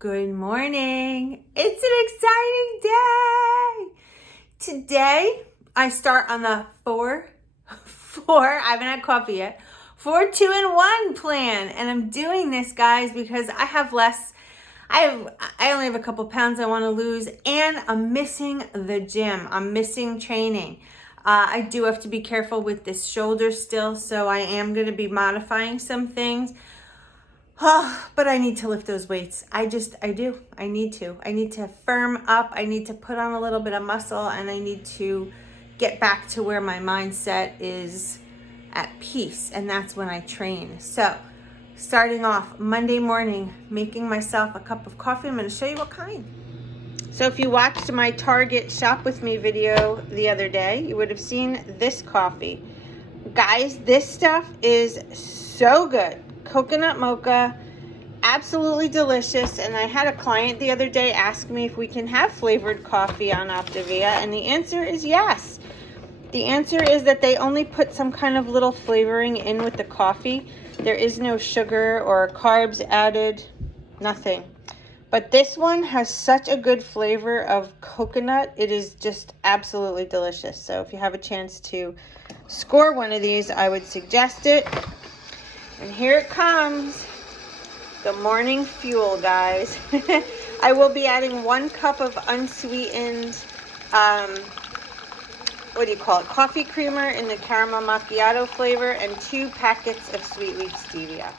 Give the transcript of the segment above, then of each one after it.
Good morning. It's an exciting day. Today, I start on the 4, I haven't had coffee yet, 4, 2, and 1 plan. And I'm doing this, guys, because I have less, I only have a couple pounds I want to lose, and I'm missing the gym. I'm missing training. I do have to be careful with this shoulder still, so I am going to be modifying some things. But I need to lift those weights. I do. I need to firm up. I need to put on a little bit of muscle, and I need to get back to where my mindset is at peace. And that's when I train. So starting off Monday morning, making myself a cup of coffee. I'm going to show you what kind. So if you watched my Target shop with me video the other day, you would have seen this coffee. Guys, this stuff is so good. Coconut mocha, absolutely delicious. And I had a client the other day ask me if we can have flavored coffee on Optavia, and the answer is yes. The answer is that they only put some kind of little flavoring in with the coffee. There is no sugar or carbs added, nothing. But this one has such a good flavor of coconut. It is just absolutely delicious. So if you have a chance to score one of these, I would suggest it. And here it comes, the morning fuel, guys. I will be adding 1 cup of unsweetened, coffee creamer in the caramel macchiato flavor, and 2 packets of sweet wheat stevia.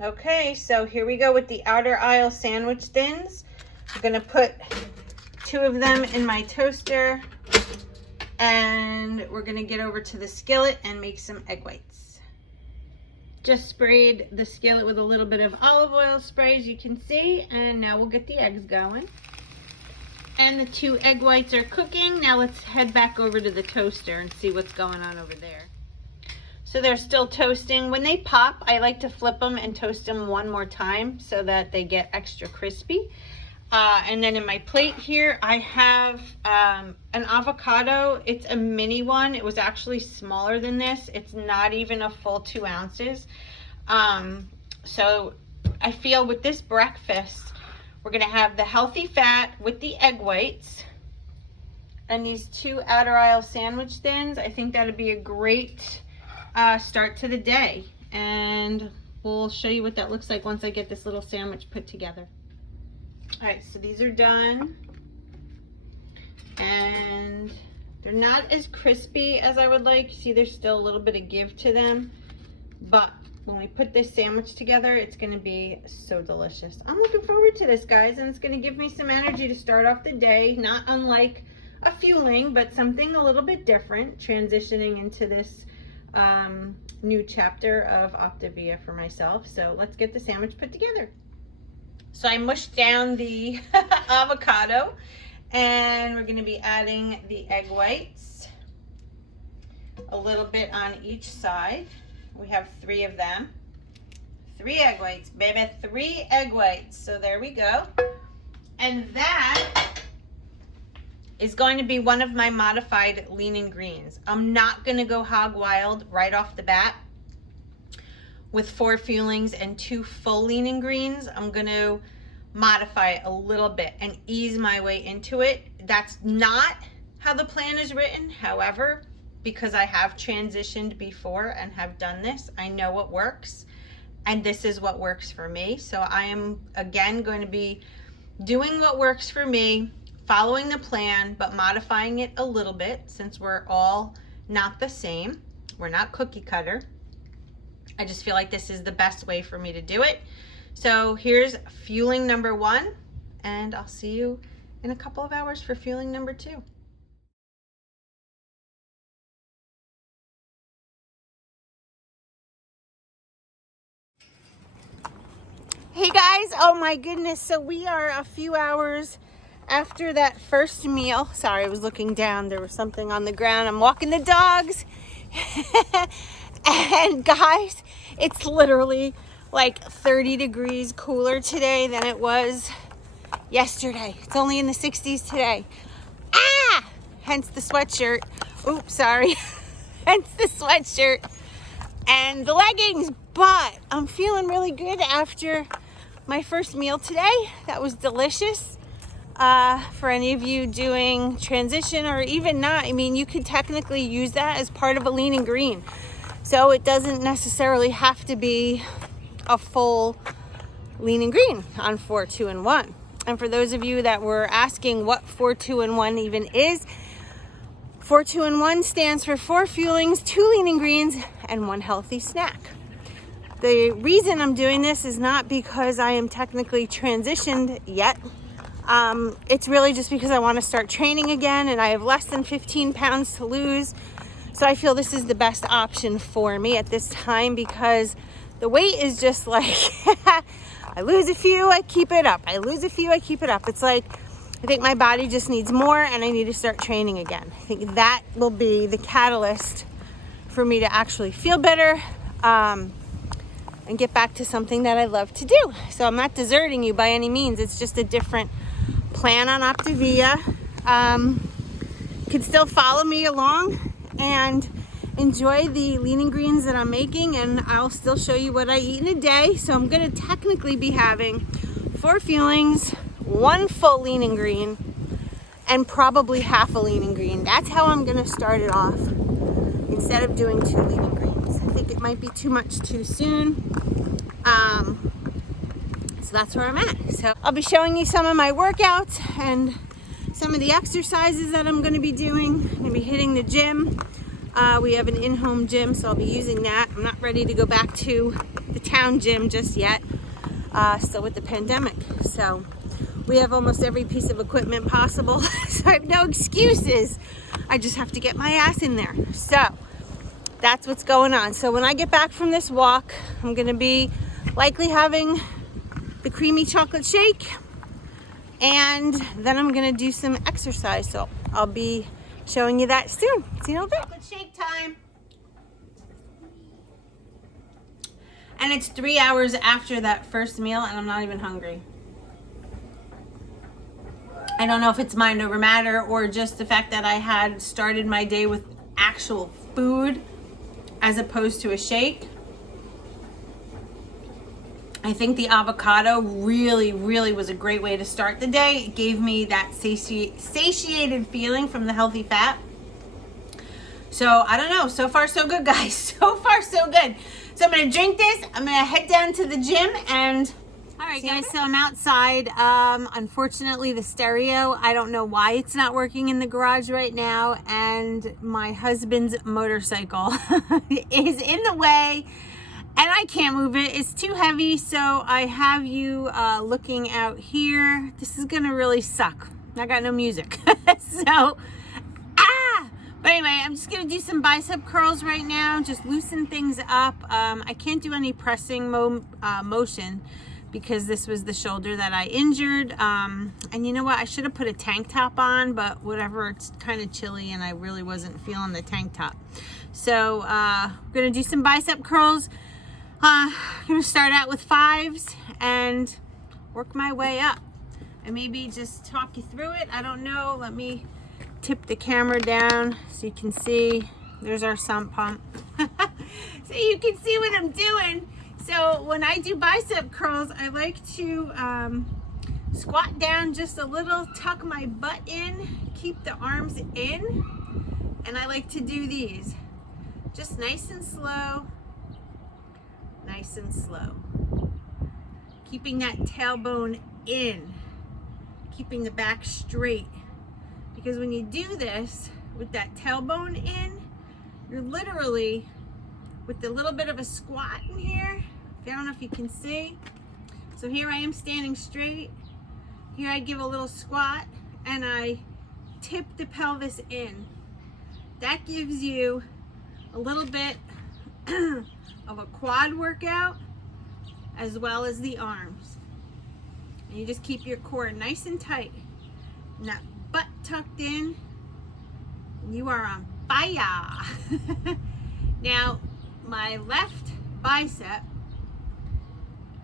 Okay, so here we go with the outer aisle sandwich thins. I'm gonna put 2 of them in my toaster. And we're gonna get over to the skillet and make some egg whites. Just sprayed the skillet with a little bit of olive oil spray, as you can see, and now we'll get the eggs going. And the 2 egg whites are cooking. Now let's head back over to the toaster and see what's going on over there. So they're still toasting. When they pop, I like to flip them and toast them one more time so that they get extra crispy. And then in my plate here, I have an avocado. It's a mini one. It was actually smaller than this. It's not even a full 2 ounces. So I feel with this breakfast, we're going to have the healthy fat with the egg whites and these 2 outer aisle sandwich thins. I think that'd be a great start to the day. And we'll show you what that looks like once I get this little sandwich put together. All right, so these are done, and they're not as crispy as I would like. See, there's still a little bit of give to them, but when we put this sandwich together, it's going to be so delicious. I'm looking forward to this, guys, and it's going to give me some energy to start off the day, not unlike a fueling, but something a little bit different, transitioning into this new chapter of Optavia for myself. So let's get the sandwich put together. So I mushed down the avocado, and we're going to be adding the egg whites, a little bit on each side. We have 3 of them. 3 egg whites, baby, 3 egg whites. So there we go. And that is going to be one of my modified lean-in greens. I'm not going to go hog wild right off the bat with 4 fuelings and 2 full lean-in greens. I'm going to modify it a little bit and ease my way into it. That's not how the plan is written. However, because I have transitioned before and have done this, I know what works, and this is what works for me. So I am, again, going to be doing what works for me, following the plan, but modifying it a little bit since we're all not the same. We're not cookie cutter. I just feel like this is the best way for me to do it. So here's fueling number 1, and I'll see you in a couple of hours for fueling number 2. Hey guys, oh my goodness, so we are a few hours after that first meal. Sorry, I was looking down. There was something on the ground. I'm walking the dogs. And guys, it's literally like 30 degrees cooler today than it was yesterday. It's only in the 60s today. Hence the sweatshirt. Oops, sorry. Hence the sweatshirt and the leggings. but I'm feeling really good after my first meal today. That was delicious. For any of you doing transition or even not, I mean, you could technically use that as part of a lean and green. So it doesn't necessarily have to be a full lean and green on 4, 2, and 1. And for those of you that were asking what 4, 2, and 1 even is, 4, 2, and 1 stands for 4 fuelings, 2 lean and greens, and 1 healthy snack. The reason I'm doing this is not because I am technically transitioned yet. It's really just because I want to start training again, and I have less than 15 pounds to lose. So I feel this is the best option for me at this time, because the weight is just like, I lose a few, I keep it up. I lose a few, I keep it up. It's like, I think my body just needs more, and I need to start training again. I think that will be the catalyst for me to actually feel better, and get back to something that I love to do. So I'm not deserting you by any means. It's just a different plan on Optavia. You can still follow me along and enjoy the lean and greens that I'm making, and I'll still show you what I eat in a day. So I'm gonna technically be having 4 fuelings, 1 full lean and green, and probably half a lean and green. That's how I'm gonna start it off, instead of doing 2 lean and greens. I think it might be too much too soon. So that's where I'm at. So I'll be showing you some of my workouts and some of the exercises that I'm gonna be doing. I'm gonna be hitting the gym. We have an in-home gym, so I'll be using that. I'm not ready to go back to the town gym just yet, still with the pandemic. So we have almost every piece of equipment possible, so I have no excuses. I just have to get my ass in there. So that's what's going on. So when I get back from this walk, I'm gonna be likely having the creamy chocolate shake, and then I'm gonna do some exercise. So I'll be showing you that soon. See you in a bit. Chocolate shake time. And it's 3 hours after that first meal, and I'm not even hungry. I don't know if it's mind over matter, or just the fact that I had started my day with actual food as opposed to a shake. I think the avocado really was a great way to start the day. It gave me that satiated feeling from the healthy fat. So I don't know, so far so good, guys. So far so good. So I'm gonna drink this, I'm gonna head down to the gym, and all right guys, so I'm outside. Unfortunately the stereo, I don't know why it's not working in the garage right now, and my husband's motorcycle is in the way, and I can't move it. It's too heavy, so I have you looking out here. This is gonna really suck. I got no music. But anyway, I'm just gonna do some bicep curls right now, just loosen things up. I can't do any pressing motion because this was the shoulder that I injured. And you know what? I should have put a tank top on, but whatever, it's kind of chilly and I really wasn't feeling the tank top. So I'm gonna do some bicep curls. I'm gonna start out with 5s and work my way up. And maybe just talk you through it. I don't know. Let me tip the camera down so you can see. There's our sump pump. So you can see what I'm doing. So when I do bicep curls, I like to squat down just a little, tuck my butt in, keep the arms in, and I like to do these just nice and slow, keeping that tailbone in, keeping the back straight. Because when you do this with that tailbone in, you're literally, with a little bit of a squat in here, I don't know if you can see. So here I am standing straight. Here I give a little squat and I tip the pelvis in. That gives you a little bit of a quad workout as well as the arms. And you just keep your core nice and tight. And that butt tucked in, you are on fire. Now my left bicep,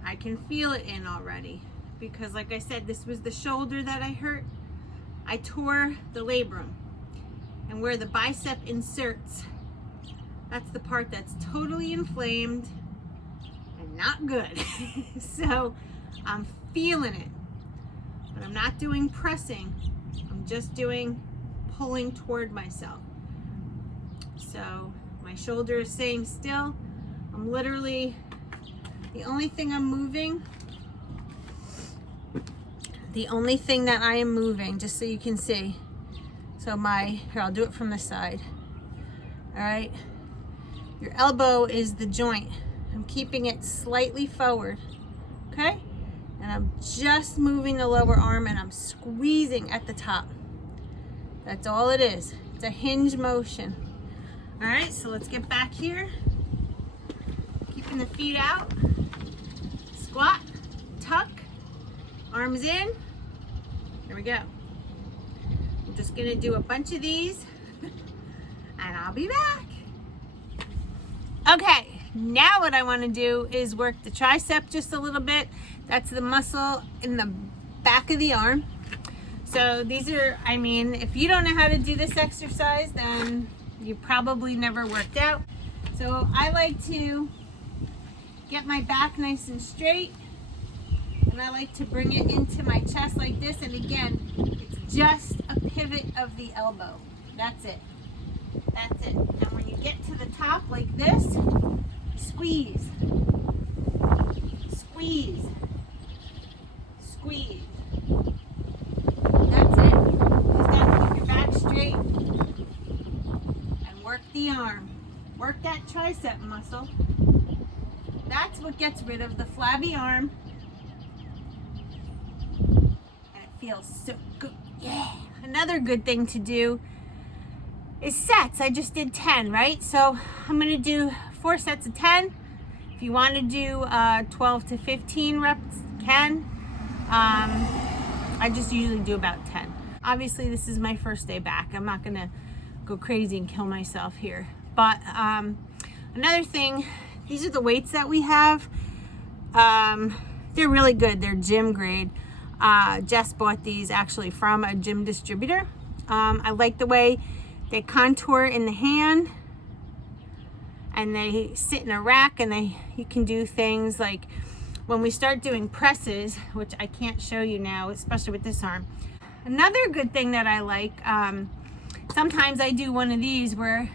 I can feel it in already, because like I said, this was the shoulder that I hurt. I tore the labrum, and where the bicep inserts, that's the part that's totally inflamed. not good. So I'm feeling it, but I'm not doing pressing. I'm just doing pulling toward myself. So my shoulder is staying still. I'm literally, the only thing I'm moving, the only thing that I am moving, just so you can see. So here, I'll do it from the side. All right. Your elbow is the joint. I'm keeping it slightly forward. Okay. And I'm just moving the lower arm and I'm squeezing at the top. That's all it is. It's a hinge motion. All right. So let's get back here. Keeping the feet out. Squat, tuck, arms in. There we go. I'm just gonna do a bunch of these and I'll be back. Okay, now what I wanna do is work the tricep just a little bit. That's the muscle in the back of the arm. So these are, I mean, if you don't know how to do this exercise, then you probably never worked out. So I like to get my back nice and straight. And I like to bring it into my chest like this. And again, it's just a pivot of the elbow. That's it. That's it. And when you get to the top like this, squeeze. Squeeze. Squeeze. That's it. Just gotta keep your back straight. And work the arm. Work that tricep muscle. That's what gets rid of the flabby arm. Feels so good. Yeah. Another good thing to do is sets. I just did 10, right? So I'm going to do 4 sets of 10. If you want to do 12 to 15 reps, you can. I just usually do about 10. Obviously, this is my first day back. I'm not going to go crazy and kill myself here. But another thing, these are the weights that we have. They're really good. They're gym grade. Jess bought these actually from a gym distributor. I like the way they contour in the hand and they sit in a rack, and you can do things like when we start doing presses, which I can't show you now, especially with this arm. Another good thing that I like, sometimes I do one of these where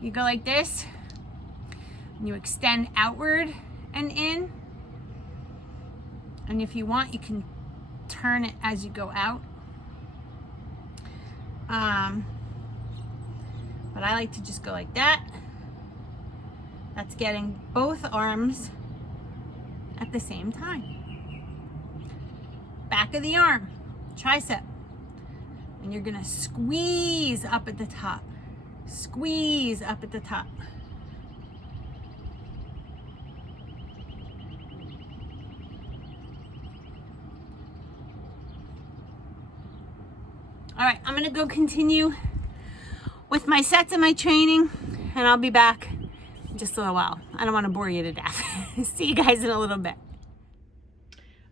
you go like this and you extend outward and in. And if you want, you can turn it as you go out. But I like to just go like that. That's getting both arms at the same time. Back of the arm, tricep. And you're gonna squeeze up at the top. Squeeze up at the top. All right, I'm gonna go continue with my sets and my training, and I'll be back in just a little while. I don't wanna bore you to death. See you guys in a little bit.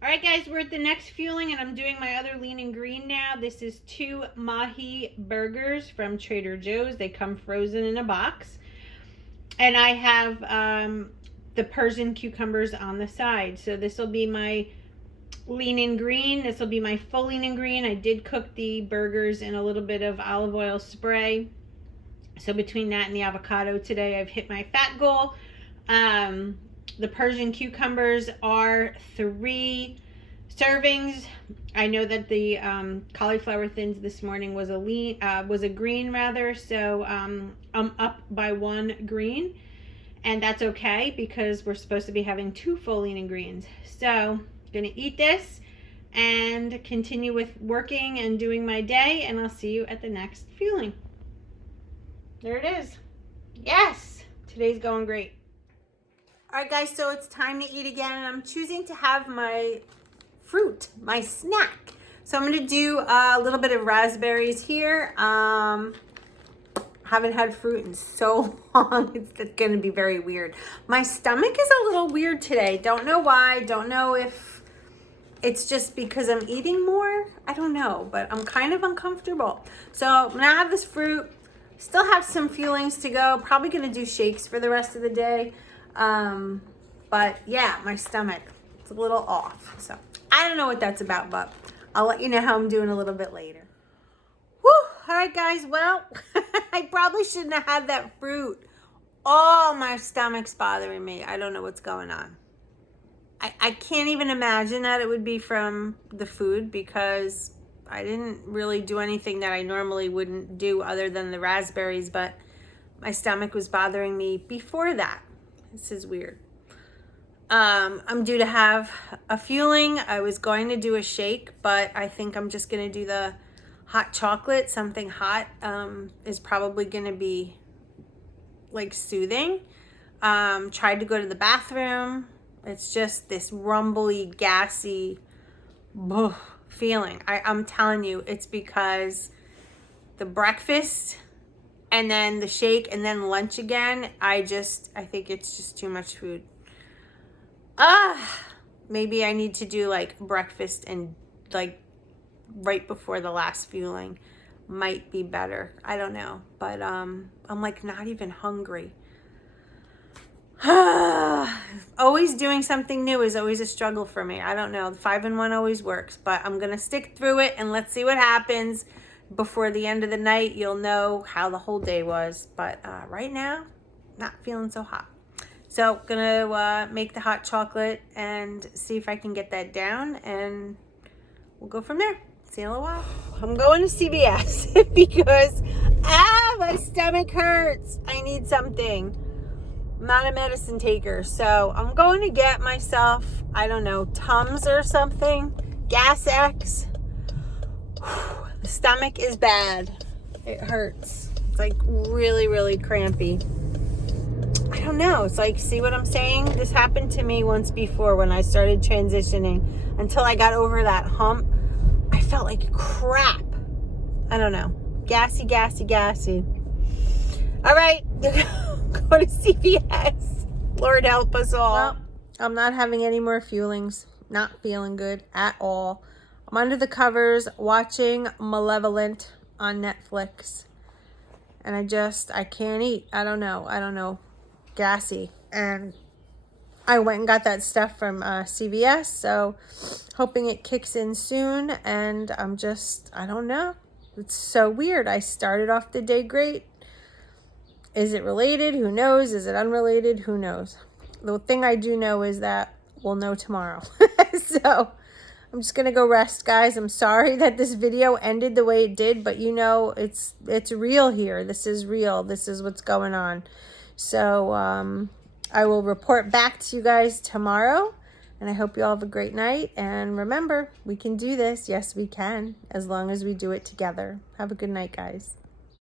All right, guys, we're at the next fueling, and I'm doing my other lean and green now. This is 2 mahi burgers from Trader Joe's. They come frozen in a box. And I have the Persian cucumbers on the side. So this will be my lean and green. This will be my full lean and green. I did cook the burgers in a little bit of olive oil spray. So between that and the avocado today, I've hit my fat goal. The Persian cucumbers are 3 servings. I know that the cauliflower thins this morning was a green rather. So I'm up by 1 green, and that's okay because we're supposed to be having 2 full lean and greens. So gonna eat this and continue with working and doing my day, and I'll see you at the next fueling. There it is. Yes, today's going great. All right, guys, so it's time to eat again, and I'm choosing to have my fruit, my snack. So I'm gonna do a little bit of raspberries here. Haven't had fruit in so long. It's gonna be very weird. My stomach is a little weird today. Don't know why. Don't know if it's just because I'm eating more. I don't know, but I'm kind of uncomfortable. So I'm gonna have this fruit. Still have some fuelings to go. Probably gonna do shakes for the rest of the day. But But yeah, my stomach, it's a little off. So I don't know what that's about, but I'll let you know how I'm doing a little bit later. Whew. All right, guys. Well, I probably shouldn't have had that fruit. Oh, my stomach's bothering me. I don't know what's going on. I can't even imagine that it would be from the food because I didn't really do anything that I normally wouldn't do other than the raspberries, but my stomach was bothering me before that. This is weird. I'm due to have a fueling. I was going to do a shake, but I think I'm just going to do the hot chocolate. Something hot is probably going to be like soothing. Tried to go to the bathroom. It's just this rumbly, gassy feeling. I'm telling you, it's because the breakfast and then the shake and then lunch again. I think it's just too much food. Maybe I need to do like breakfast and like right before the last fueling might be better. I don't know, but I'm like not even hungry. Always doing something new is always a struggle for me. I don't know. The 5-in-1 always works, but I'm gonna stick through it and let's see what happens. Before the end of the night, you'll know how the whole day was. But right now, not feeling so hot. So gonna make the hot chocolate and see if I can get that down, and we'll go from there. See you in a little while. I'm going to CVS because my stomach hurts. I need something. I'm not a medicine taker, so I'm going to get myself, I don't know, Tums or something. Gas X. The stomach is bad. It hurts. It's like really, really crampy. I don't know. It's like, see what I'm saying? This happened to me once before when I started transitioning. Until I got over that hump, I felt like crap. I don't know. Gassy, gassy, gassy. All right. Go to CVS. Lord help us all. Well, I'm not having any more fuelings. Not feeling good at all. I'm under the covers watching Malevolent on Netflix. And I can't eat. I don't know. Gassy. And I went and got that stuff from CVS. So hoping it kicks in soon. And I don't know. It's so weird. I started off the day great. Is it related? Who knows? Is it unrelated? Who knows? The thing I do know is that we'll know tomorrow. So I'm just going to go rest, guys. I'm sorry that this video ended the way it did, but you know, it's real here. This is real. This is what's going on. So I will report back to you guys tomorrow, and I hope you all have a great night. And remember, we can do this. Yes, we can, as long as we do it together. Have a good night, guys.